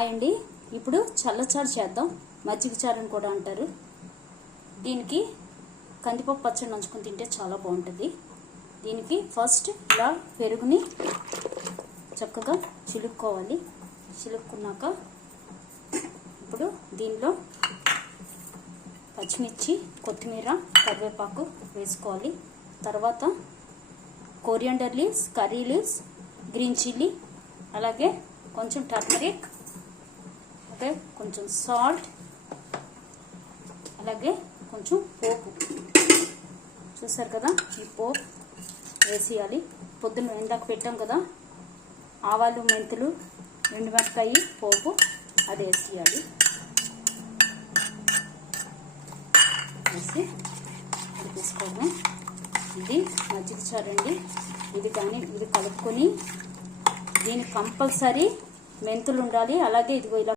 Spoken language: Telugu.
హాయ్ అండి ఇప్పుడు చల్లచారు చేద్దాం. మజ్జిగ చారు అని కూడా అంటారు. దీనికి కందిపప్పు పచ్చడి నంచుకొని తింటే చాలా బాగుంటుంది. దీనికి ఫస్ట్ ఇలా పెరుగుని చక్కగా చిలుక్కోవాలి. చిలుక్కున్నాక ఇప్పుడు దీనిలో పచ్చిమిర్చి కొత్తిమీర కరివేపాకు వేసుకోవాలి. తర్వాత coriander leaves curry leaves green chilli అలాగే కొంచెం టర్మరిక్ తర్వాత కొంచెం సాల్ట్ అలాగే కొంచెం పోపు. చూసారు కదా? ఈ పోపు వేసేయాలి. పొద్దున్న ఇందాక పెట్టాం కదా? ఆవాలు మెంతులు రెండు మిరపకాయ పోపు అది వేసేయాలి. వేసి అది తీసుకోవడం ఇది మజ్జిగ చారండి. ఇది కానీ ఇది కలుపుకొని దీనికి కంపల్సరీ మెంతులు ఉండాలి. అలాగే ఇదిగో ఇలా